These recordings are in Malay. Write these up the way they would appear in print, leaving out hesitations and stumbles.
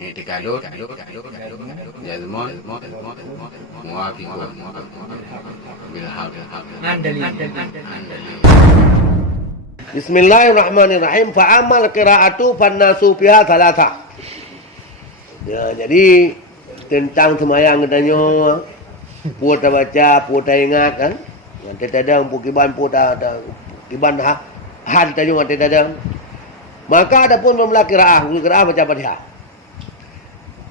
i'tikalut, jazmun, muwafiqun bil haqq. Bismillahirrahmanirrahim. Fa'amal qira'atu fannasu fiha thalatha. Ya, jadi tentang semayang katanya puata baca, puata ingat kan. Yang tidak ada pukiban puata ada kiban had tanya yang tidak ada. Maka adapun memula qiraah baca Fatihah.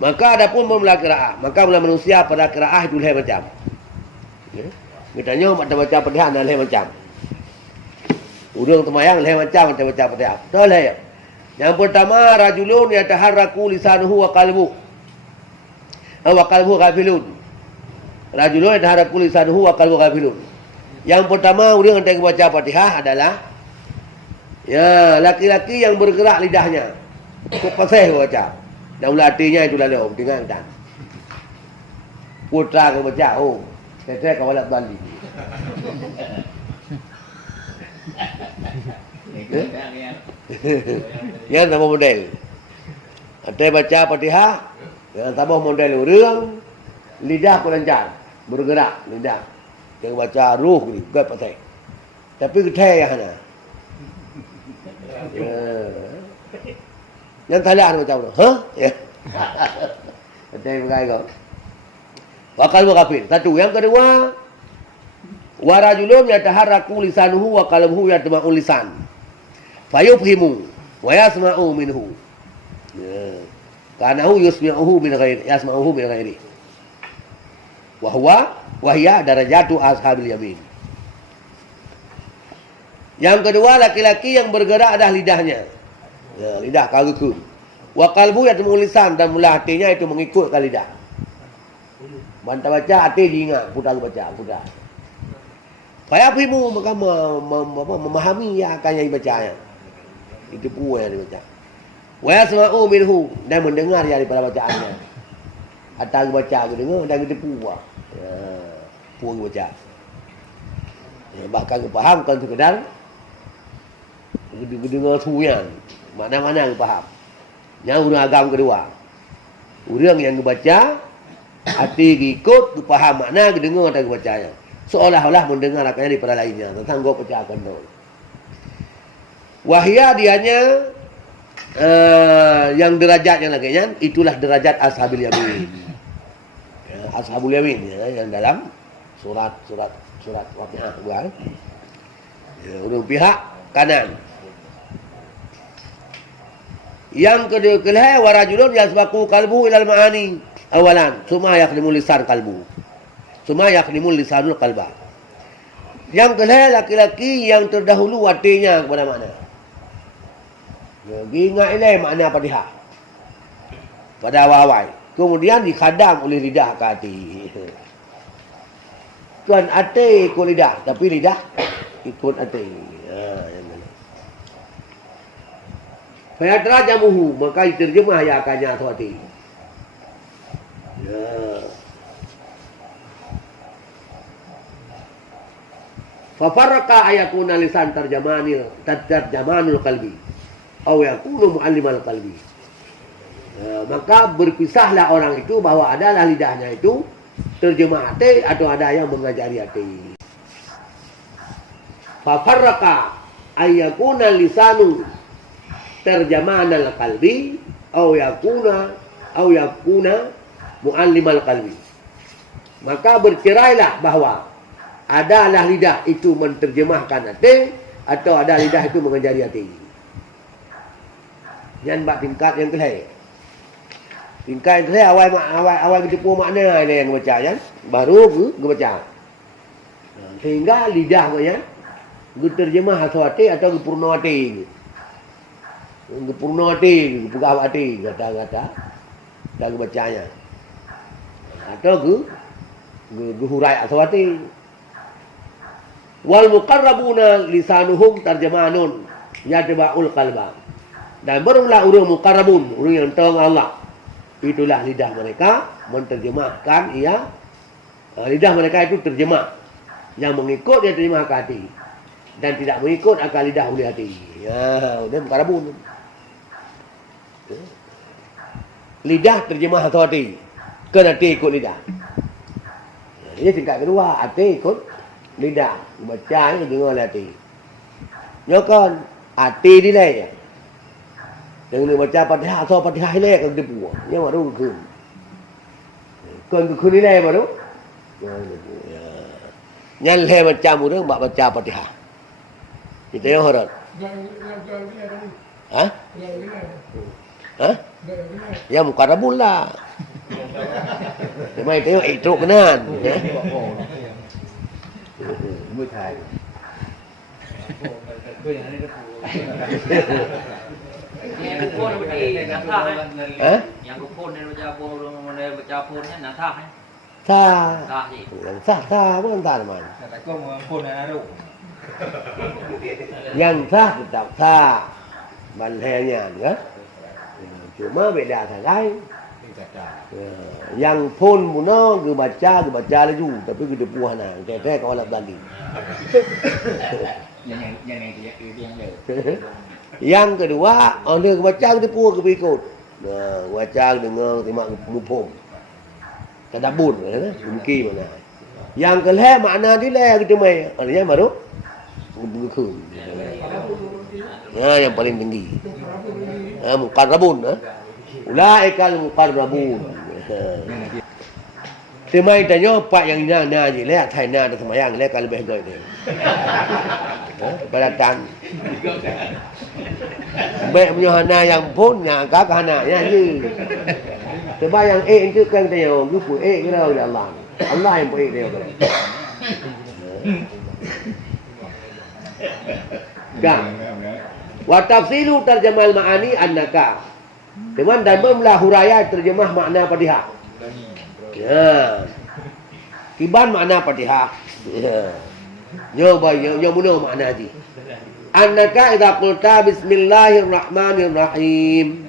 Maka adapun memula qiraah, maka mula manusia pada qiraah itu lain macam. Ya. Katanya baca Fatihah dan lain macam. Urang semayang lain macam baca Fatihah. Betul ya? Yang pertama, rajulun yataharraku lisanuhu wa qalbuhu. Wa qalbuhu ghafilun. Rajulun yataharraku lisanuhu wa qalbuhu ghafilun. Yang pertama, urang yang baca Fatihah adalah ya, laki-laki yang bergerak lidahnya. Kok pasal baca. Dan ulah hatinya itu lalu tinggal dan. Putra ke baca, oh, saya kawalat Bali. Yang tambah model. Ada baca Fatihah, yang tambah model urang, lidah pun lancar, bergerak lidah. Yang baca ruh ni, bukan pasal. Tapi ketai yang mana? Ya. Yang talah macam tu, ha? Ya. Ketai bergai kau. Wakal kafir. Satu. Yang kedua, warajulun yataharraku lisanuhu wa qalbuhu yatma'u lisan. Fayufhimu wa yasma'u minhu. Ya. Kanahu yusmi'uhu min ghairi, yasma'uhu min ghairi. Wa hiya darajatu ashabil yamin. Yang kedua, laki-laki yang bergerak adalah lidahnya. Ya, lidah kaluku. Wa qalbu yatma'u lisan, dan mula hatinya itu mengikutkan lidah. Bantah baca, hati diingat, putar baca, putar. Fayafhimu, maka memahami yang akan yang dibacanya. Itu pun yang dibaca. Wa yasma'u minhu, dan mendengar yang daripada bacaannya. Atau baca, dengar, dan kita puas. Ya, puas baca. Ya, bahkan faham kan sekedar dengar suyan. Mana-mana yang faham. Yang urang agam kedua. Urang yang dibaca, hati ikut, faham makna, dengar atau bacanya. Seolah-olah mendengar akannya daripada lainnya. Tentang gua baca akan tu. Wahia dianya yang derajatnya lagi kan, itulah derajat ashabil yamin. Ya, ashabul yamin ya, yang dalam surat Waqiah bukan. Ya, urang pihak kanan. Yang kedua, warajulun yasbaqu qalbu ilal ma'ani awalan, summa yaqdimu lisan qalbu. Summa yaqdimu lisanul qalba. Yang kedua, laki-laki yang terdahulu hatinya kepada makna. Ya, ingat ilai makna Fatihah pada awal-awal. Kemudian dikadam oleh lidah ke hati. Tuan hati ikut lidah, tapi lidah ikut hati. Ya, Fayatrajamuhu, maka diterjemah ya akannya hati. Ya. Fafarraqa ayakuna lisan tarjamanul qalbi aw yakunu muallimal qalbi. Ya, maka berpisahlah orang itu bahwa adalah lidahnya itu terjemah hati atau ada yang mengajari hati. Fafarraqa ayakuna lisanu terjemahanal qalbi au yakuna muallimal qalbi. Maka bercerailah bahwa adalah lidah itu menterjemahkan hati atau ada lidah itu mengajari hati. Jangan buat tingkat yang kelai. Tingkat yang kelai awal kita pun makna ada yang baca kan, baru ke baca. Sehingga lidah ya, terjemah hati atau purna hati. Purna hati, pegawai hati, kata-kata dan bacanya. Atau hurai atau hati. Wal muqarrabuna lisanuhum tarjamanun yatba'ul qalba. Dan barulah orang muqarrabun, orang yang tahu Allah. Itulah lidah mereka menterjemahkan lidah mereka itu terjemah. Yang mengikut dia terjemah ke hati. Dan tidak mengikut akal lidah oleh hati. Ya, dia muqarrabun. Lidah terjemah atau hati. Kena hati ikut lidah. Ini tingkat kedua, hati ikut lidah. Baca ni dengar hati. Nyokon hati nilai je. Dengan baca Fatihah atau Fatihah nilai kan dia buat. Yang baru kun. Kun nilai baru. Yang macam orang baca Fatihah. Kita yang horor. Hah? Hah? Yang mukarrabun lah. Mai tengok itu kenan. Mới thầy. Yang kupon ni nak thah Hah? Yang kupon ni baca phone nak thah. Tha. Thah je. Tha bukan tha teman. Tại có một phone này đâu. Yang tha tetap tha. Balhanya ya. Cuma beda saja. Yang pun puno ke baca laju tapi ke depuh nah. Kata kau nak balik. Yang kedua, orang baca ke depuh ke ikut. Nah, baca dengar terima mupum. Tadabbur mungkin mana. Yang kelih makna dia kita mai. Artinya baru buku. Ya, yang paling tinggi. Muqarrabun. Ulaikal muqarrabun. Semai tanya pak yang na je leh thai na semayang leh kalau lebih goi dia. Beratan. Baik punya hana yang pun yang kak hana ya je. Sebab yang itu kan dia lupa kira oleh Allah. Allah yang baik dia. Kan? Wa tafsilu tarjamal ma'ani annaka. Teman dan memlah huraian terjemah makna Fatihah. Ya. Kiban makna Fatihah. Ya. Nyoba mula makna di. Annaka idza qulta bismillahirrahmanirrahim.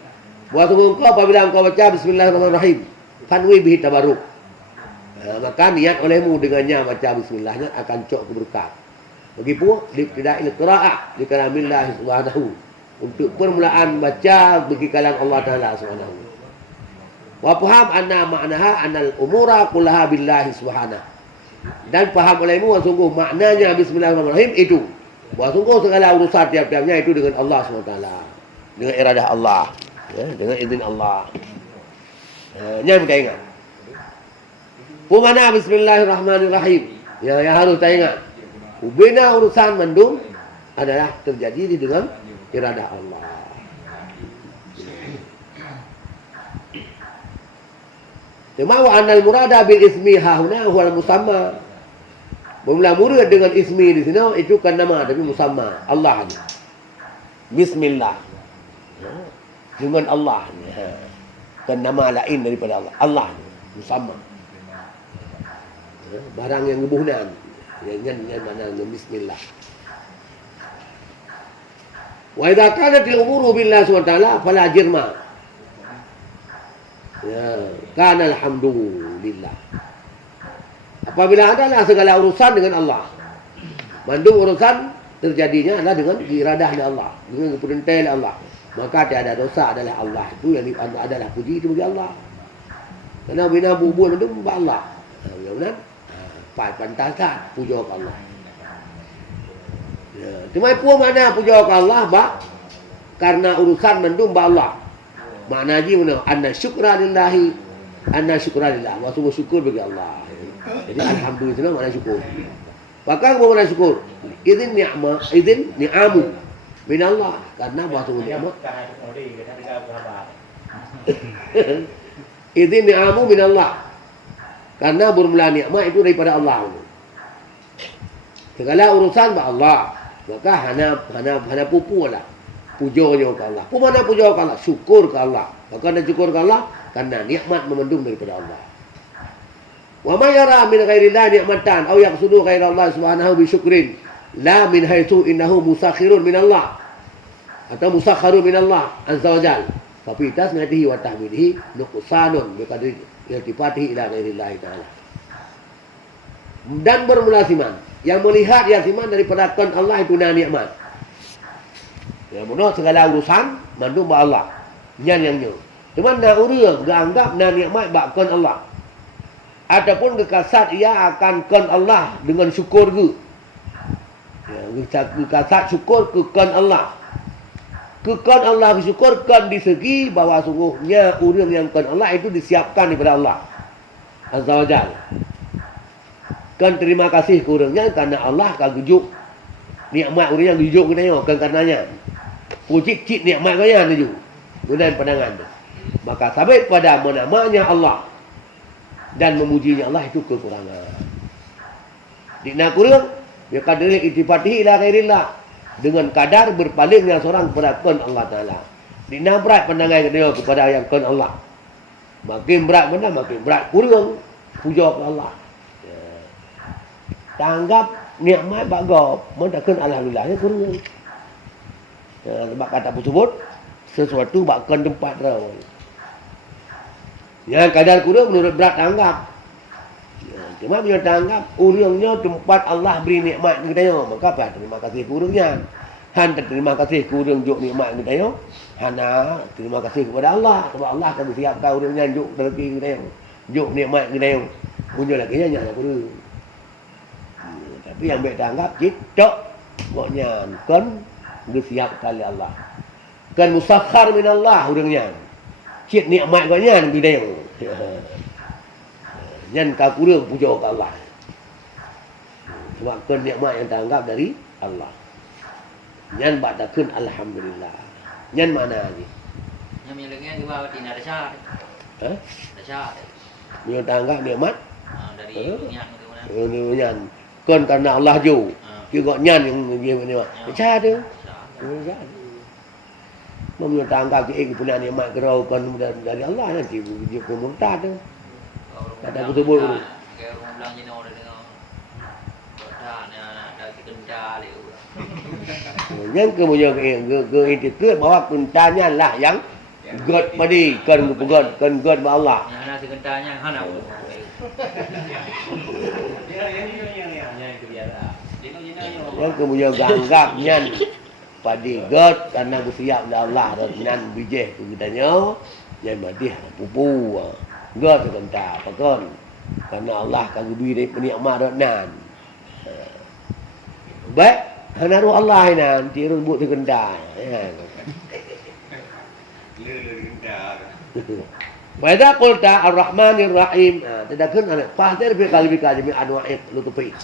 Waktu engkau apabila engkau baca bismillahirrahmanirrahim, tanwi bihi tabarruk. Maka niat olehmu dengannya baca bismillahnya akan cok keberkah. Begitu tidak qiraah di kalamillah subhanahu. Untuk permulaan baca bagi kalam Allah Taala subhanahu. Wa faham anna ma'naha anal umura kullaha billahi subhanahu. Dan faham olehmu sungguh maknanya bismillahirrahmanirrahim itu. Bahawa sungguh segala urusan tiap-tiapnya itu dengan Allah SWT. Dengan iradah Allah. Ya, dengan izin Allah. Jangan kita ingat. Pemana bismillahirrahmanirrahim. Yang harus kita ingat. Ubina urusan mendung adalah terjadi dengan iradah Allah. Cuma wa anal murada bil ismi hahuna huwal musamma. Mula murad dengan ismi di sini itu kan nama tapi musamma Allah ni. Bismillah. Dengan Allah ni. Kan nama lain daripada Allah. Allah ni musamma. Barang yang ngebuhnan. Yang mana bismillah. Wa idza kanat al-umuru billahi subhanahu wa ta'ala fala jirma. Ya, kana alhamdulillah. Apabila adalah segala urusan dengan Allah. Mandung urusan terjadinya adalah dengan iradahnya Allah, dengan keputusan Allah. Maka tiada dosa adalah Allah. Itu yang adalah puji itu bagi Allah. Karena bina bubul itu bagi Allah. Ya benar? Pantasan puja ke Allah. Ya, cuma puan mana puja ke Allah, Pak? Karena urusan mandung bagi Allah. Makna ji mana? Anna syukra lillahi, anna syukra lillah. Wa syukur bagi Allah. Jadi alhamdulillah makna syukur. Maka apa makna syukur? Izin ni'mah, izin ni'amu min Allah. Karena bahasa nikmat. Izin ni'amu min Allah. Karena bermula nikmat itu daripada Allah. Segala urusan bagi Allah. Maka hana pupu lah. Pujanya ke Allah. Pemana puja ke Allah? Syukur ke Allah. Maka anda syukur ke Allah karena nikmat memendung daripada Allah. Wa may yara min ghairillah ni'matan aw yaqsudu ghairallah subhanahu bi syukrin la min haitsu innahu musakhirun min Allah atau musakharun min Allah azza wa jalla fa fi tasmiyatihi wa tahmidihi nuqsanun bi qadri iltifatihi ila ghairillah ta'ala. Dan bermulasiman yang melihat yasiman daripada kan Allah itu nikmat. Ya, menurut segala urusan mandung ba Allah. Nyan yang nyo. Cuma nak urang anggap nak nikmat bakkan Allah. Ataupun kekasat ia akan kan Allah dengan syukur ke. Ya, kekasat syukur ke kan Allah. Ke kan Allah syukur kan di segi bahawa sungguhnya urang yang kan Allah itu disiapkan daripada Allah Azza wa Jalla. Kan terima kasih ke urangnya kerana Allah akan gujuk nikmat urang yang gujuk ke dia kan karenanya. Puji cik nikmat kaya tu. Dengan pandangan tu. Maka sabit pada namanya Allah dan memujinya Allah itu kekurangan. Dikna kurang, ya kadar ittifatihi ila ghairillah. Dengan kadar berpalingnya seorang kepada Allah Ta'ala. Dikna berat pandangan dia kepada yang kan Allah. Makin berat mana, makin berat kurang puja kepada Allah. Ya. Tanggap nikmat bagop, mendakan alhamdulillah ya kurang. Ya, sebab kata tersebut sesuatu bakkan tempat raw. Yang kadar kurang menurut berat tanggap. Ya, cuma bila tanggap urangnya tempat Allah beri nikmat kepada dia, maka apa? Terima kasih kurangnya. Han terima kasih kurang juk nikmat kepada dia. Hana terima kasih kepada Allah sebab Allah akan bersiapkan urangnya juk rezeki kepada dia. Juk nikmat kepada dia. Punya lagi nya nak kurang. Tapi yang baik tanggap kita pokoknya kan disiapkan oleh Allah. Kan musakhar min Allah urangnya. Cik nikmat banyak Nabi dia. Yang kau kurang puja ke Allah. Sebab kan nikmat yang tanggap dari Allah. Yang ba'dakan alhamdulillah. Yang mana lagi? Yang milengnya juga tidak ada syarat. Hah? Ada syarat. Yang tanggap nikmat Dari dunia itu mana? Nyan. Kan karena Allah jo. Juga nyan yang dia nikmat. Macam tu. Memang tanggap ke punya nikmat kerau kan dari Allah nanti dia pun murtad tu. Ada betul-betul. Kayak orang bilang jenis orang dengar. Dah dah kental dia. Yang kemudian ke itu bahawa kuntanya lah yang God padi kan God ba Allah. Yang nak kentalnya hana. Yang kemudian anggapnya padi God karena bersiap dah Allah dan bijih tu kitanya yang madih pupu God kental pakon karena Allah kan beri nikmat dan baik hanaru Allah nan tiru but kental ya. Pada qulta ar-rahmanir rahim tadakun fahdir fi qalbika jami' anwa'i lutufi.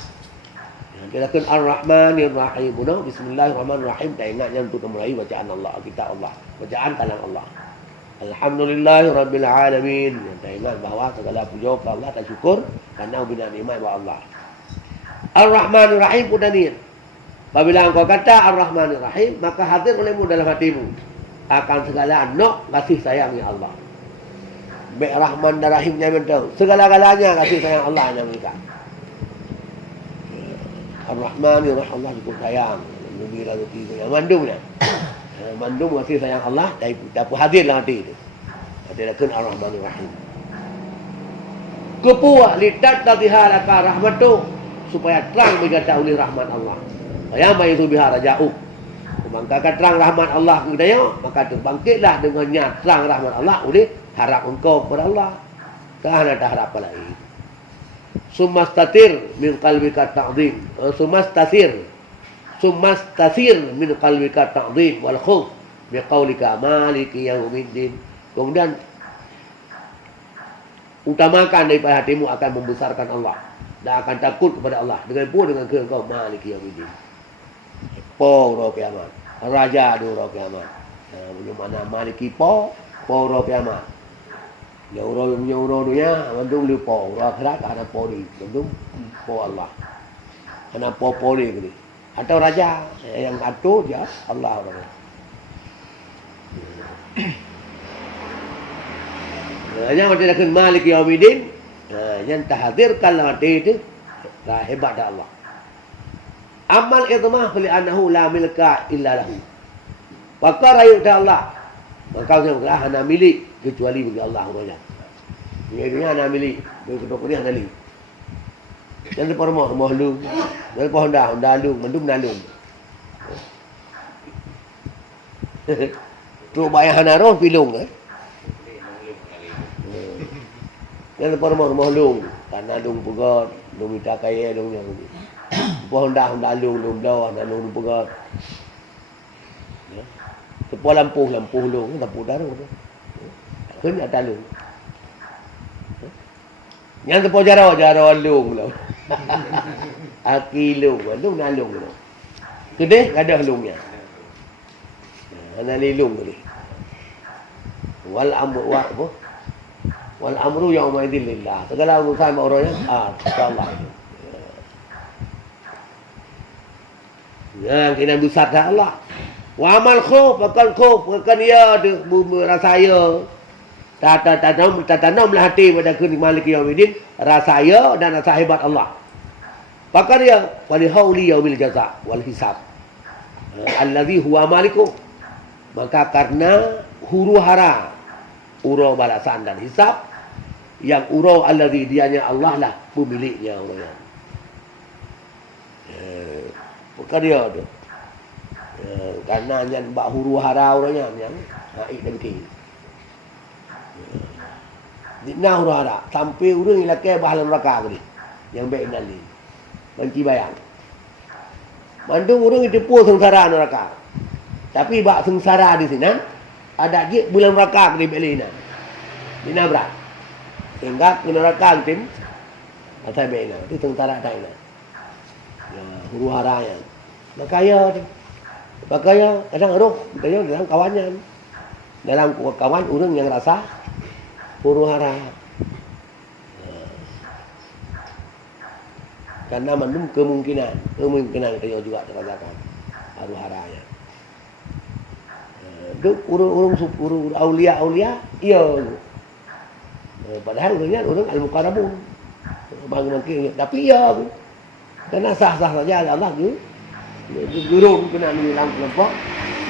Tadakun ar-rahmanir rahim. Bismillahirrahmanirrahim. Tak ingat yang untuk mulai bacaan Allah, kitab Allah, bacaan kalam Allah. Alhamdulillahirabbil alamin. Tak ingat bahawa segala puja kepada Allah dan syukur kerana bina nikmat kepada Allah. Ar-Rahmanir Rahim pudanir. Apabila engkau kata Ar-Rahmanir Rahim, maka hadir olehmu dalam hatimu akan segala anak kasih sayangnya Allah. Baik Rahman dan Rahimnya betul. Segala-galanya kasih sayang Allah yang mereka. Ar-Rahmanir Rahim Allah cukup sayang. Nabi rezeki yang mandumnya. Mandum kasih sayang Allah dapat hadir dalam hati itu. Hadirkan Ar-Rahmanir Rahim. Kepuak litat tadihalaka rahmatu supaya terang berkata oleh rahmat Allah. Saya mai itu biha raja'u. Maka terang rahmat Allah kepada dia, maka terbangkitlah dengannya terang rahmat Allah oleh harap engkau kepada Allah. Kerana tak harap lain. Sumastatir min qalbika ta'zim. Sumastatir min qalbika ta'zim wal khuf bi qaulika maliki yaumiddin. Kemudian utamakan daripada hatimu akan membesarkan Allah dan akan takut kepada Allah dengan engkau maliki yaumiddin. Ro kiamat. Raja do ro kiamat. Belum mana maliki ro kiamat. Ro dunia, mandung lu ro akhirat ada di. Mandung Allah. Ana di ni. Atau raja yang atur dia Allah orang. Hanya macam nak maliki yaumiddin. Yang tahdirkan hati itu hebat Allah. Amal idmah li annahu la milka illa lahu. Maka rayu dah Allah. Maka dia berkata hana milik kecuali bagi Allah saja. Ini hana milik, begitu pun hana milik. Dan permoh lu. Dan pohon dah lu, mendum nalung. Tu bayar hana roh pilung Yang lepas rumah lung. Tanah lung pegat. Lung minta kaya lung yang ni. Pohon dah lung dah. Lung pegat. Ya. Tepuh lampuh lung. Lampuh darah tu. Kan ada lung. Yang tepuh jarau lung lah. Aki lung. Lung nak lung tu. Kedih ada lungnya. Ana lilung ni. Wal amru yauma idzin lillah. Segala urusan orangnya Allah. Ya, kena besar dah Allah. Wa amal khuf, akan ya rasa ya. Tanamlah hati pada Malik Yaumiddin, rasa ya dan rasa hebat Allah. Bahkan ya wali hauli yaumil jaza wal hisab. Allazi huwa maliku. Maka karena huru hara urau balasan dan hisab, yang urau allazi dianya Allah lah pemiliknya orang. Bukan dia tu. Karena yang bak huru hara orangnya yang naik dan betul. Dina huru hara sampai orang yang lakai bahalan neraka ni. Yang baik nali. Banci bayang. Mandu orang itu pun sengsara neraka. Tapi bak sengsara di sini ada je bulan neraka di Belina. Di Nabrak. Sehingga ke neraka tim atau Belina. Itu sengsara dah ini. Ya, huru haranya. Makaya tu. Makaya kadang roh kita dalam kawannya. Dalam kawan orang yang rasa huru hara. Karena mandum kemungkinan kita juga terasakan huru haranya. Duk urung aulia, iya. Padahal orang al-muqarrabun. Bagi tapi iya. Karena sah-sah saja Allah tu. Gurung kena dalam kelompok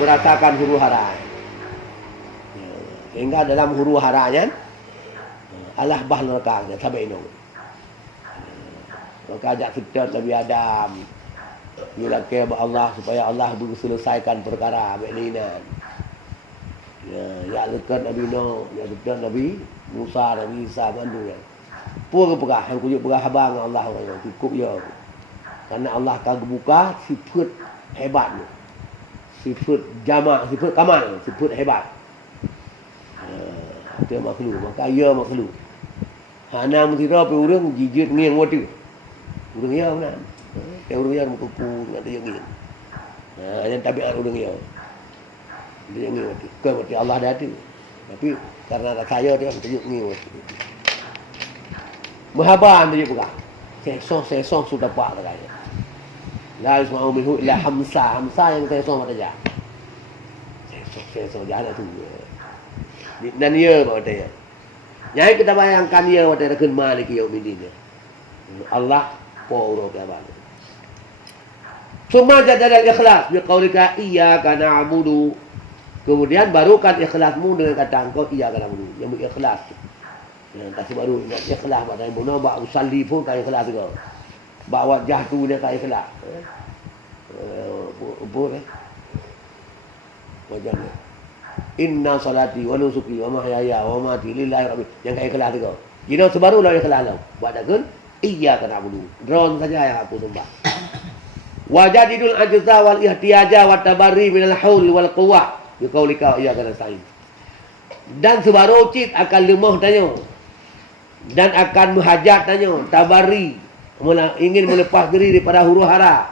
merasakan huru hara. Sehingga dalam huru haranya Allah bah neraka sampai ini. Maka ajak kita Nabi Adam. Bila ke Allah supaya Allah selesaikan perkara belinan. Ya lekat Nabi Nuh, ya lekat Nabi Musa, Nabi Isa mandu ya. Pur pegah, yang kujuk pegah habang Allah orang cukup ya. Karena Allah akan buka sifat hebat ni. Sifat jamak, sifat kamal, sifat hebat. Dia makhluk, maka ya makhluk. Hana mesti dah orang jijit ngiang waktu. Orang ya mana? Orang yang kupu, ada yang ngiang. Yang tabiat orang ya. Dia ni waktu Allah dah ada. Tapi karena saya dia tunjuk ni waktu. Mahaban dia buka. Sesong sudah pak katanya. La isma'u minhu illa hamsa yang sesong pada jah. Sesong jalan tu. Dan dia katanya. Nyai kita bayangkan dia waktu ada Malik Yaumiddin. Allah poro kawan. Semua jadal ikhlas biqaulika iyyaka na'budu. Kemudian barukan ikhlasmu dengan kata engkau iyyaka na'budu. Yang ikhlas. Yang kasih baru ingat ikhlas pada ibu nak buat usalli pun tak ikhlas juga. Bawa wajah tu dia tak ikhlas. Boleh. Wajah dia. Inna salati wa nusuki wa mahyaya wa mamati lillahi rabbil. Yang tak ikhlas juga. Jadi sebaru lah ikhlas lah. Buat dah iyyaka na'budu. Drone saja yang aku sembah. Wajadidul ajza wal ihtiyaja wat tabarri minal haul wal quwwah. Biqaulika iyyaka nasta'in. Dan sebaru cit akan lemah tanya. Dan akan menghajat tanya, tabari, ingin melepas diri daripada huru hara,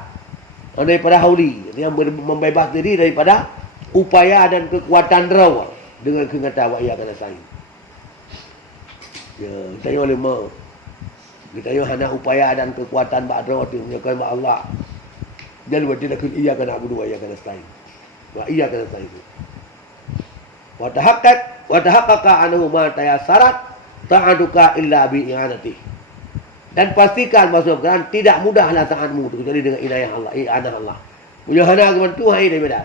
daripada hauli, yang membebas diri daripada upaya dan kekuatan raw dengan kata wa iyyaka nasta'in. Ya, tanya lemah. Kita hanya upaya dan kekuatan ba'da tu menyekal Allah. Dan wajib nak iyyaka na'budu wa iyyaka nasta'in. Wa iyyaka nasta'in. Wa tahaqqaqa anhu ma tayassarat ta'aduka illa bi i'anati. Dan pastikan maksudkan tidak mudahlah taatmu itu kecuali dengan inayah Allah, i'anah Allah. Punya hana keman Tuhan daripada.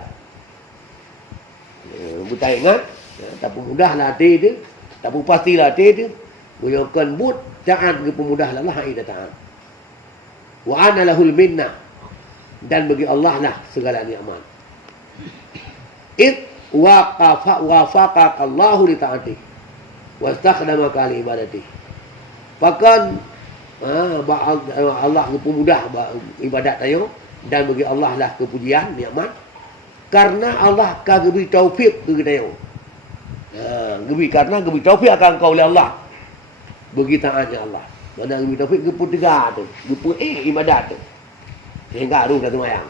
Buta ingat, tak mudahlah hati itu, tak pastilah hati itu. Punya kan but taat ke pemudahlah Allah ida taat. Wa ana lahul minnah. Dan bagi Allah lah segala nikmat. Id wafaqaka Allahu li ta'ati. Wastakhdamaka li ibadati. Pakan Allah kemudah ibadat tayo dan bagi Allah lah kepujian nikmat karena Allah ka beri taufik ke tayo. Karena beri taufik akan kau oleh Allah bagi taatnya Allah. Mana beri taufik ke putega tu, ke ibadat tu. Sehingga aduh dah semayang.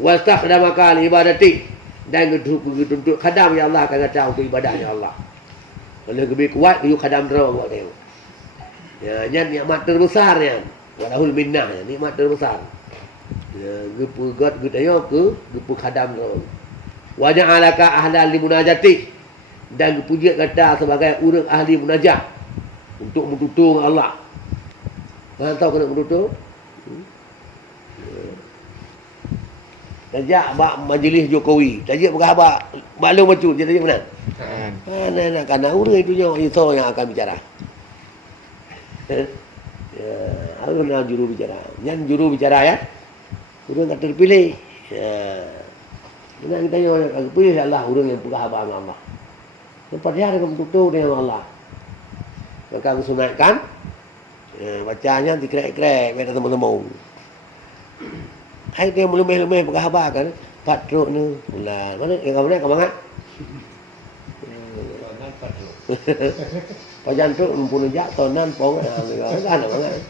Wastakhdamaka ibadati dan untuk khadam ya Allah akan kata untuk ibadahnya Allah. Kalau lebih kuat you khadam terus buat dia. Ya, nikmat terbesar ya. Walahul minnah ya, nikmat terbesar. Ya, gepu god getayo ke gepu khadam terus. Wa ja'alaka ahlan li munajati dan puji kata sebagai orang ahli munajat untuk menutung Allah. Kau tahu kena menutung? Tajak bak majlis Jokowi. Tajak berkhabar maklum macam dia tajak mana? Nak kana orang itu iso yang akan bicara. Ya, harusnya juru bicara. Yang juru bicara ya. Orang tak terpilih. Ya. Kita tanya orang pilih Allah orang yang berkhabar dengan Allah. Tempat dia ada menutup dengan Allah. Maka sunatkan bacanya dikrek-krek pada teman-teman. Hai dia melumeh-lumeh berkhabar kan. Patrok ni. Mula mana yang kamu nak kamu Pajan tu mempunyai jak tonan pong kan nak bangat.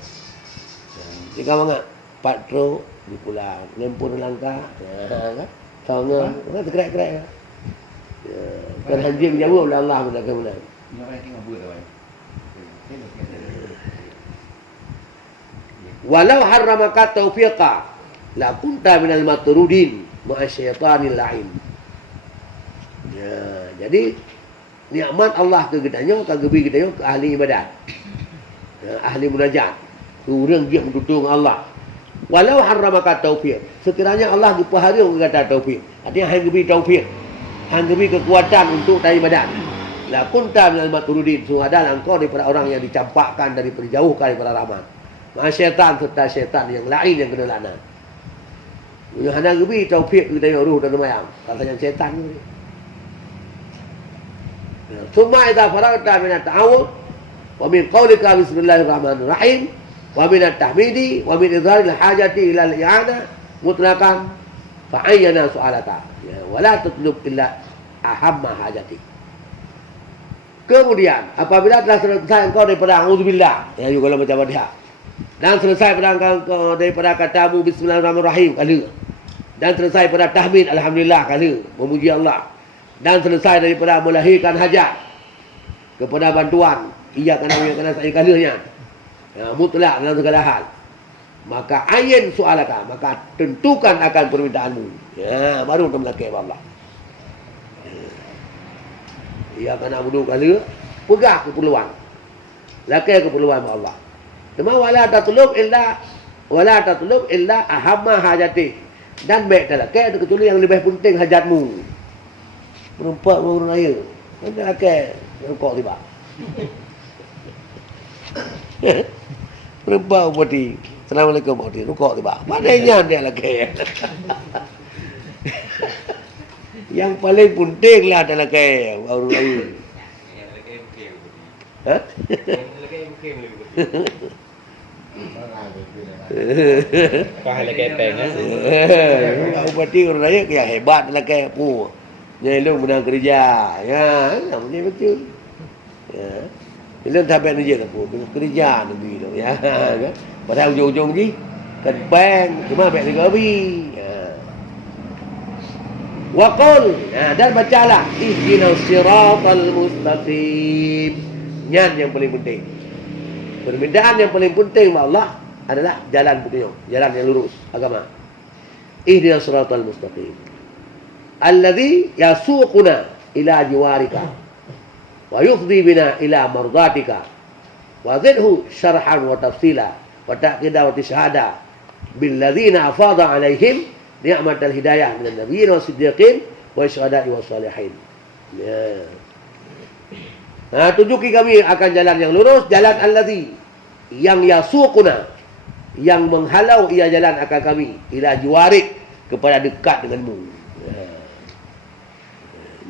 Jika bangat patro di pulang lempur langkah kan. Tahunya kan terkrek-krek. Kan haji jauh oleh Allah pada kemenang. Walau harramaka taufiqa la kunta minal matrudin ma'a syaitanil la'in. Ya, jadi nikmat Allah ke gedanya, ke gebi gedanya ke ahli ibadat. Ahli munajat. Orang dia menutung Allah. Walau harramaka taufiq. Sekiranya Allah dipaharing kata taufiq. Artinya hang gebi taufiq. Hang gebi kekuatan untuk dari ibadat. La kunta minal matrudin. Sungguh ada engkau daripada orang yang dicampakkan daripada jauhkan daripada rahmat. Maha syaitan serta syaitan yang lain yang kena laknat. Yang hana gebi taufiq gedanya ruh dan mayang. Katanya syaitan ni. Summa idza faragta min at-ta'awud wa min qawlika bismillahirrahmanirrahim wa min at-tahmidi wa min idharil hajati ila al-i'ana mutlaqan fa ayyana su'alaka wa la tatlub illa ahamma hajati. Kemudian apabila telah selesai engkau daripada auzubillah ya juga kalau baca Fatihah dan selesai daripada katamu bismillahirrahmanirrahim kala dan selesai pada tahmid alhamdulillah kala memuji Allah dan selesai daripada melahirkan hajat kepada bantuan ia kena saya kalanya mutlak dalam segala hal maka ayin soalaka maka tentukan akan permintaanmu ya baru melakir Allah ia kena budu kala pegah keperluan lakir keperluan Allah cuma wala tatlub illa ahamma hajati dan baik tak lakir kecuali yang lebih penting hajatmu. Perempuan orang raya. Kan tak akan rokok tiba. Perempuan bodi. Assalamualaikum bodi. Rokok tiba. Padanya dia lagi. Yang paling penting lah adalah kaya orang raya. Hah? Faham lagi pengnya. Berarti orang raya kaya hebat lah kaya pu. Nyelung menang kerja. Ya, namanya betul. Ya. Nyelung sampai kerja tak pun. Kerja nanti tu. Ya, kan. Pada ujung-ujung ni, kan bank. Cuma bank tiga habis. Ya. Waqul. Ya, dan bacalah. Ihdinas siratal mustaqim. Nyan yang paling penting. Perbedaan yang paling penting sama Allah adalah jalan petunjuk. Jalan yang lurus. Agama. Ihdinas siratal mustaqim. Alladhi yasuquna ila jiwarika wa yufdi bina ila mardatika wa zidhu syarhan wa tafsila wa ta'qida wa tishahada bil ladzina afada alaihim ni'matal hidayah minan nabiyyin wa siddiqin wa syuhada'i wa salihin. Ya. Tunjuki kami akan jalan yang lurus, jalan alladhi yang yasuquna yang menghalau ia jalan akan kami ila jiwarik kepada dekat denganmu.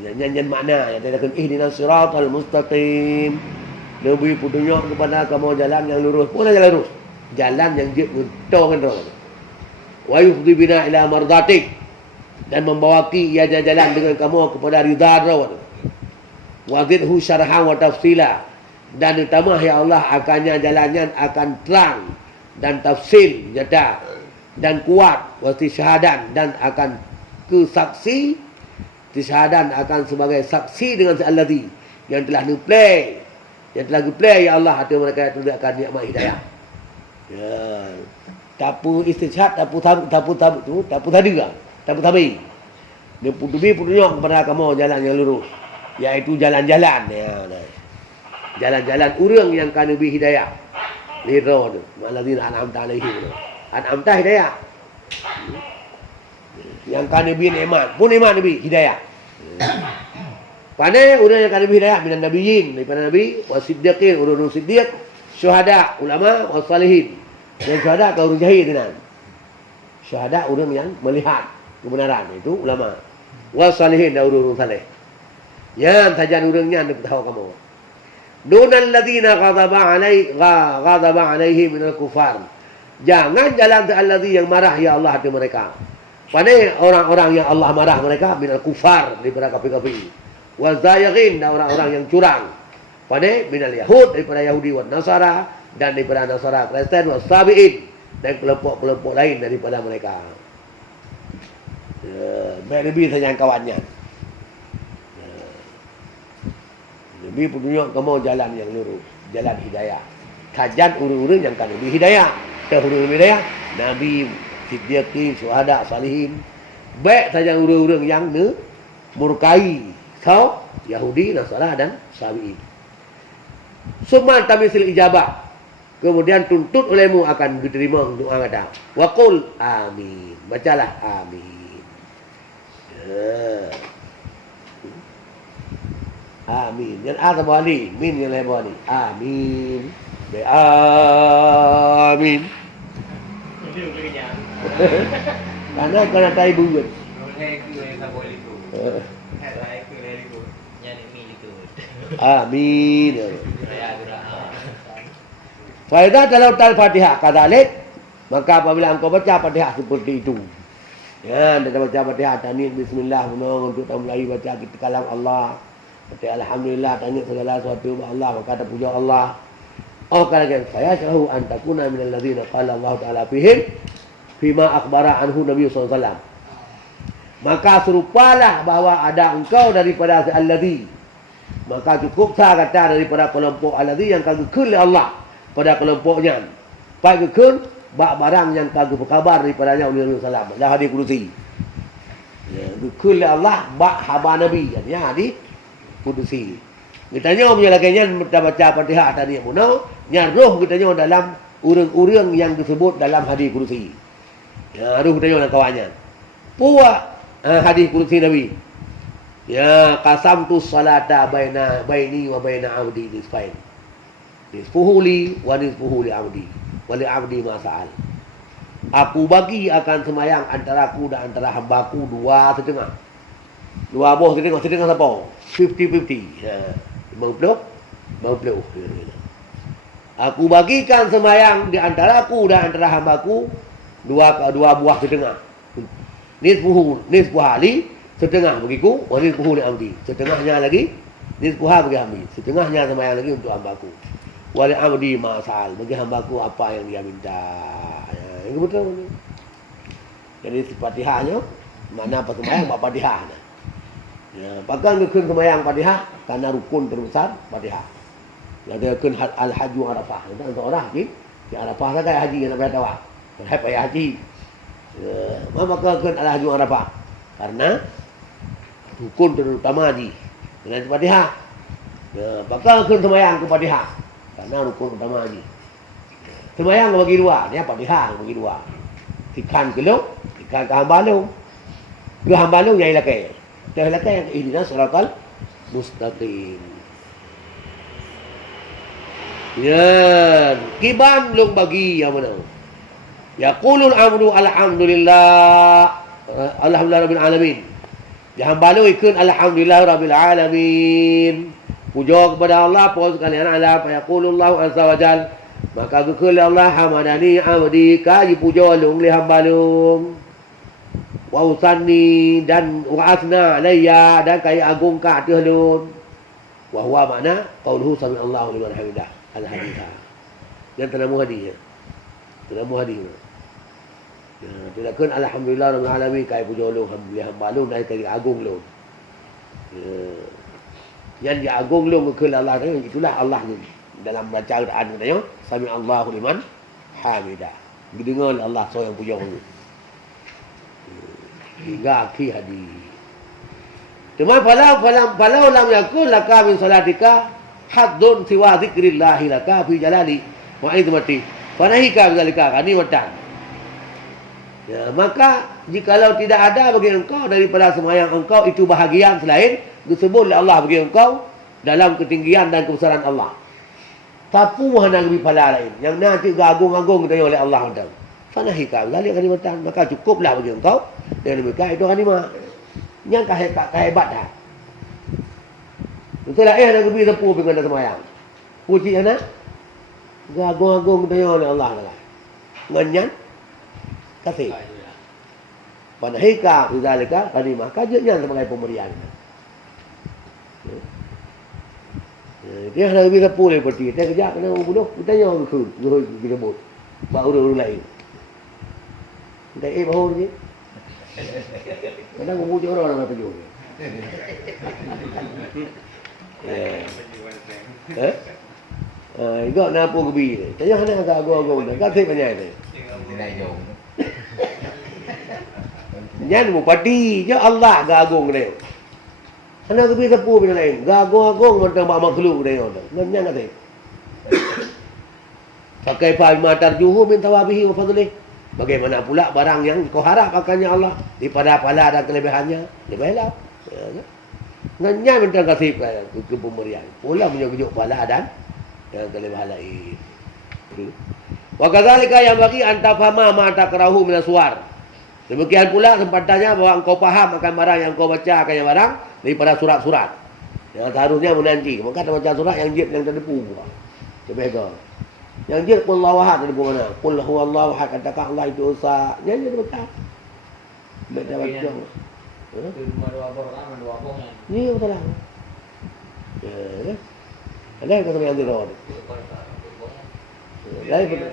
Nyanyian makna yang dikatakan ihdinas siratal mustaqim Nabi pun tunjuk kepada kamu jalan yang lurus. Pun jalan lurus. Jalan yang dia mentongkan orang. Wa yufdi bina ila mardatik. Dan membawa ia jalan dengan kamu kepada ridha Allah. Wa zidhu syarhan wa tafsila. Dan utama ya Allah akannya jalannya akan terang dan tafsil nyata dan kuat wasti syahadan dan akan kesaksi syahadan akan sebagai saksi dengan allazi yang telah nuplay yang telah nuplay ya Allah hati mereka itu akan nikmat hidayah. Ya. Tapu istishhad tapu tadi kan tapu tabi. Dia putubi putunjuk kepada kamu jalan yang lurus iaitu jalan-jalan ya. Jalan-jalan urang yang kan lebih hidayah. Lirau tu. Maladzina an'amta alaihim. An'amta hidayah. Yang kan lebih nikmat. Pun nikmat Nabi hidayah. Pandai urang yang kan lebih hidayah minan nabiyyin daripada nabi wa siddiqin urang siddiq, syuhada ulama wa salihin. Dan syuhada kau urang jahil tenan. Syuhada urang yang melihat kebenaran itu ulama. Wa salihin dan urang saleh. Yang tajan urangnya anda tahu kamu. Dunal ladzina ghadaba alaihi minal kufar. Jangan jalan alladzi yang marah ya Allah hati mereka. Pandai orang-orang yang Allah marah mereka minal kufar daripada kafir-kafir. Wa zayaghin dan orang-orang yang curang. Pandai minal yahud daripada Yahudi wa Nasara dan daripada Nasara Kristen wa sabiin dan kelompok-kelompok lain daripada mereka. Baik lebih saja kawannya. Nabi pun tunjuk kamu jalan yang lurus, jalan hidayah. Kajian urang-urang yang kan lebih hidayah. Urang hidayah, Nabi, siddiqin, syuhada, salihin. Baik saja urang-urang yang murkai, kau Yahudi, Nasara dan Sabi'in. Summa tamisil ijabah. Kemudian tuntut olehmu akan diterima doa kata. Wa qul amin. Bacalah amin. Ya. Amin. Yang A terbalik. Min yang lain balik. Amin. Amin. Karena kena tai bungut. Amin. Faedah dalam Al-Fatihah kadalik, maka apabila engkau baca Fatihah seperti itu. Ya, anda baca Fatihah tahmid bismillah menolong untuk mulai baca kita kalam Allah. Kata alhamdulillah tanya segala sesuatu kepada Allah maka kata puja Allah. Oh katakan saya syahu an takuna minal ladzina qala Allah taala fihim fima akhbara anhu Nabi sallallahu alaihi wasallam. Maka serupalah bahawa ada engkau daripada alladzi. Maka cukup sah kata daripada kelompok alladzi yang kagum oleh Allah pada kelompoknya. Baik kekun barang yang kagum berkabar daripadanya oleh Nabi sallallahu alaihi wasallam. Dah hadis kursi. Ya, kekun oleh Allah bak haba Nabi. Ya hadis kudusi. Kita nyawa menyalakannya baca Fatihah tadi yang munau, nyaruh kita nyawa dalam urang-urang yang disebut dalam hadis kudusi. Ya, aduh kita nyawa kawannya. Puak hadis kudusi Nabi. Ya, qasamtu salata baini wa baina abdi nisfain. Nisfuhu li wa nisfuhu li abdi. Wa li abdi ma sa'al. Aku bagi akan semayang antara aku dan antara hambaku 2/2. 2 boh setengah siapa? 50-50. Ya. 50. Aku bagikan semayang di antara aku dan antara hambaku 2 buah setengah. Nisfuhu ali setengah bagiku, wa nisfuhu li amdi. Setengahnya lagi nisfuha bagi hamdi. Setengahnya semayang lagi untuk hambaku. Wa li amdi ma sa'al. Bagi hambaku apa yang dia minta. Ya, ini betul. Jadi Fatihahnya mana apa semayang buat Fatihah. Ya, pakai rukun sembahyang Fatihah karena rukun terbesar Fatihah. Ada rukun al-hajj Arafah. Ada orang haji, di Arafah saja haji yang nak tawaf. Hai payah haji. Ya, maka rukun al-hajj Arafah. Karena rukun terutama haji dengan Fatihah. Ya, pakai rukun sembahyang ke Fatihah karena rukun utama haji. Sembahyang bagi dua, dia Fatihah bagi dua. Tikan kelong, tikan ke hambalung. Ke hambalung yang ilakai. Dah lakukan ihdina siratal mustaqim. Ya, kiban belum bagi yang mana? Yaqulul amru alhamdulillah alhamdulillah rabbil alamin. Jangan balu ikut alhamdulillah rabbil alamin. puja kepada Allah para sekalian ala fa yaqulullahu azza wa jal maka kekul Allah hamadani abdi ka puja lung li hamba lung wa usanni dan wa asna alayya dan kai agung ka atas lung wa huwa makna qauluhu sami Allahu liman hamidah al haditha yang tanamu hadis tanamu hadis tidak kan alhamdulillah rabbil alamin kai puja lung alhamdulillah hamba lung dan kai agung lung yang diagung lu ke Allah tu itulah Allah ni dalam baca Quran katanya sami Allahu liman hamidah dengar Allah so yang puja tu hingga akhir hadis cuma falau lam yakul laka min salatika haddun siwa zikrillah laka fi jalali wa izmati fanahika bizalika ghanimatan ya maka jikalau tidak ada bagi engkau daripada sembahyang engkau itu bahagian selain disebut oleh Allah bagi engkau dalam ketinggian dan kebesaran Allah. Tapu hana lebih pala lain. Yang nanti agung-agung ditanya oleh Allah Taala. Fanahika zalik ghanimatan maka cukuplah bagi engkau dan demikian itu ghanimah. Yang kehebat dah. Betul lah nak lebih tepu dengan sembahyang. Puji anak agung-agung ditanya oleh Allah Taala. Nganyan kasih. Panahika bizalika ghanimah kajian sebagai pemberian. Dia nak lebih tepu seperti dia kerja kena bunuh kita tanya ke kita buat baru lain. Kita baru ni. Kadang memuji orang nak tuju. Igak nak apa kebi ni. Tanya hana agak agak-agak dah. Kasih banyak ni. Jangan bupati je Allah gagung dia. Hana kebi tepu benda lain. Gagung-gagung macam makhluk dia. Jangan kata. Pakai fa'ima tarjuhu min tawabihi wa fadlih. Bagaimana pula barang yang kau harap akannya Allah daripada pahala dan kelebihannya. Dia baiklah. Nanya minta kasih ke pemberian. Pula punya kujuk pahala dan kelebihan lain. Wa kadzalika yang bagi anta fahama ma takrahu min aswar. Demikian pula sempadannya bahawa engkau faham akan barang yang kau baca akan yang barang daripada surat-surat. Yang seharusnya menanti. Maka ada baca surat yang jib yang terdepu pula. Sebega. Yang jib qul huwallahu ahad terdepu mana? Qul huwallahu ahad katakan Allah itu esa. Jangan dia baca. Baca baca. Ni betul lah. Ya. Ada kata yang dirod. Lain betul.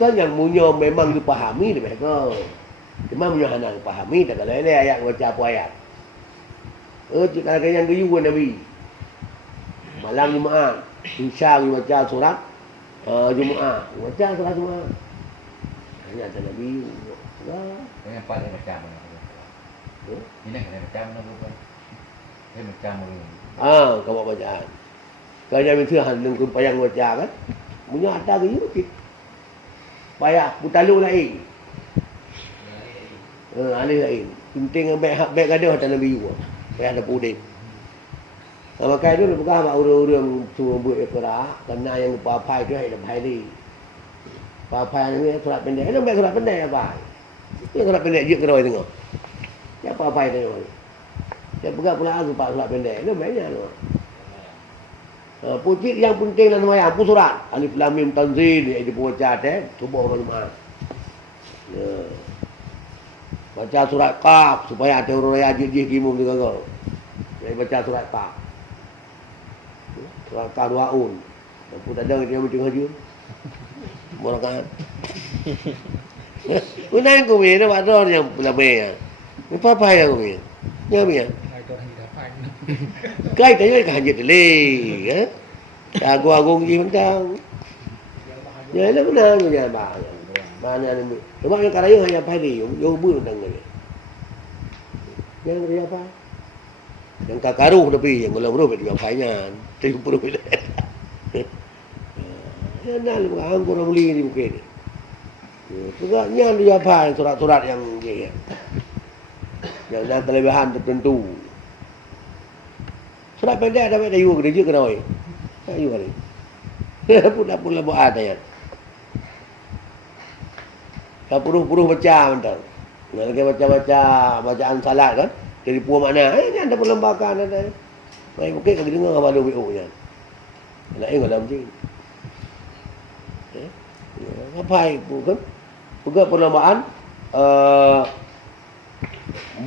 Kan yang punya memang dipahami dia mereka. Cuma punya hana dipahami tak kalau ini ayat baca apa ayat. Kalau yang keyu Nabi. Malam Jumaat, insya baca surat Jumaat. Baca surat Jumaat. Hanya ada Nabi. Yang paling macam mana? Ini kena macam mana bukan? Dia macam mana? Kau buat bacaan. Kalau jangan minta handeng payang baca kan. Punya ada keyu sikit. Payah putalu lain. Alih lain. Penting baik gaduh atas Nabi juga. Payah ada puding. Maka itu bukan mak urang-urang semua buat ekra kena yang papai tu ada pai ni. Papai ni surat pendek. Ini baik surat pendek apa? Ini surat pendek je keroi tengok. Ya papai tengok. Dia pegang pula aku pak surat pendek. Ini banyak tu. Pucit yang penting dalam sembahyang apa surat? Alif lam mim tanzil dia baca subuh malam. Ya. Baca surat Qaf supaya ada orang raya jih kimum juga kau. Dia baca surat Qaf. Surat Qaf duaun. Apa tak ada dia macam haji. Murakan. Unang ko ni nak ada yang lebih. Ni apa yang ko ni? Ya ni. Kai tanya kan je dele, agung-agung je macam. Ya lah benar punya bah. Mana ni? Sebab yang karaya hanya padi, yo bu tang ni. Yang dia apa? Yang kakaruh tapi yang belum dia painya, 30 bila. Ya nak orang kurang beli ni mungkin. Sebabnya dia apa surat-surat yang dia. Yang ada kelebihan tertentu. Surat pendek ada pada you gereja kena oi. Ayu hari. Pula buat ada ya. Puruh baca bentar. Lagi baca bacaan salat kan. Jadi puan mana? Ini ada perlembagaan ada. Mai okey kami dengar apa ada WO nya. Lain dalam sini. Apa itu kan? Juga perlombaan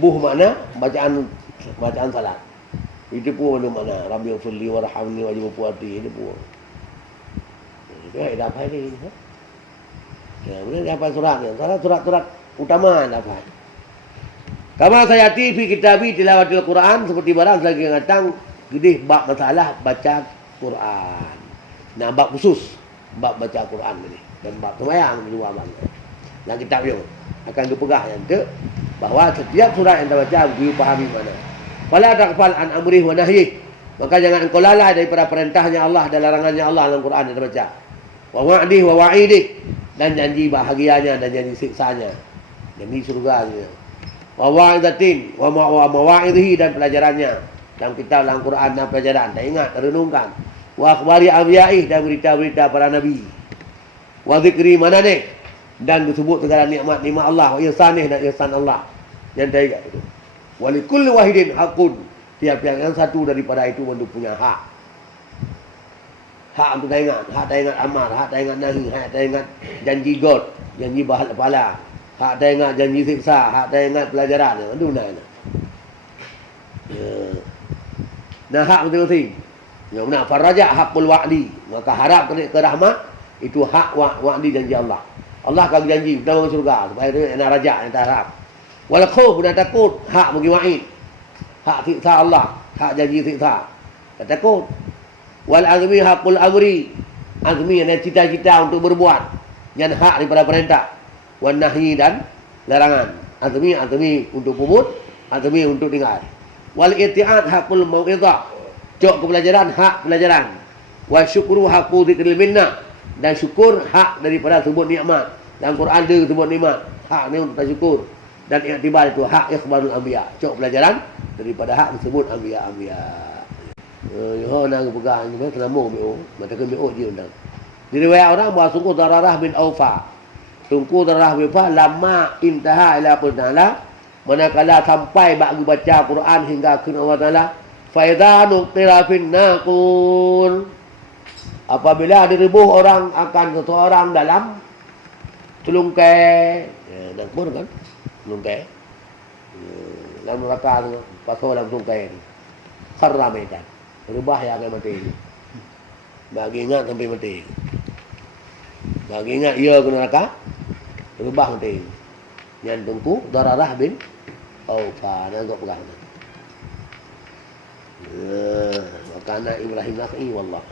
buh makna bacaan salat. Itu pun mana Rabbi firli warhamni wajib puati itu pun. Itu ada apa ini? Ya, benar apa suratnya? Surat utama apa? Kama sayati fi kitabi tilawatil Quran seperti barang lagi ngatang gede bab masalah baca Quran. Nah, bab khusus bab baca Quran ini dan bab sembahyang dua bab. Yang kitab yo akan dipegang yang ke bahawa setiap surat yang kita baca dipahami mana. Fala taqfal an amrih wa nahyih. Maka jangan engkau lalai daripada perintahnya Allah dan larangannya Allah dalam Quran yang kita baca. Wa wa'dih wa wa'idih, dan janji bahagianya dan janji siksanya. Janji surganya. Wa wa'idatin wa mawa'idhi, dan pelajarannya. Dalam kitab dalam Quran dan pelajaran. Dan ingat, renungkan. Wa akhbari anbiyaih, dan berita-berita para nabi. Wa zikri mananih, dan disebut segala nikmat-nikmat Allah. Wa ihsanih, dan ihsan Allah. Yang tadi itu. Wa likulli wahidin hakun. Tiap-tiap yang satu daripada itu untuk punya hak. Hak untuk ingat, hak tak ingat amar, hak tak ingat nahi, hak tak ingat janji God, janji pahala. Hak tak ingat janji siksa, hak tak ingat pelajaran. Itu benar. Nah, hak masing-masing. Yang benar, farajak hakul wa'di. Maka harap ke rahmat, itu hak wa'di janji Allah. Allah akan janji, kita masuk surga. Supaya itu yang rajak, yang tak harap. Wal khawf, dan takut, hak bagi wa'id. Hak siksa Allah, hak janji siksa. Tak takut. Wal azmi hakul amri. Azmi yang cita-cita untuk berbuat. Yang hak daripada perintah. Wan nahyi, dan larangan. Azmi untuk pumut, azmi untuk tinggal. Wal i'tiad hakul mau'izah. Cok kepelajaran, hak pelajaran. Wa syukru hakul dzikril minnah, dan syukur hak daripada sebut nikmat. Dalam Quran dia sebut nikmat. Hak ni untuk syukur. Dan i'tibar itu hak ikhbarul anbiya. Cok pelajaran daripada hak disebut anbiya. Yo nak pegang ni selama BO, mata ke BO dia undang. Diriwayat orang bahawa sungguh Dararah bin Aufa. Sungguh Dararah bin Aufa lama intaha ila qulnala, manakala sampai bagi baca Quran hingga ke Allah Taala, fa idza nuqtira fin naqul. Apabila diribuh orang akan seseorang dalam telungkai, naqur kan? Telungkai. Dalam neraka tu, pasal dalam telungkai ni. Kharramaitan. Rubah yang akan mati. Bagi ingat sampai mati. Bagi ingat ia ke neraka, rubah mati. Yang tunggu Dararah bin Aufa. Nak pegang. Maka anak Ibrahim Nakhai wallah.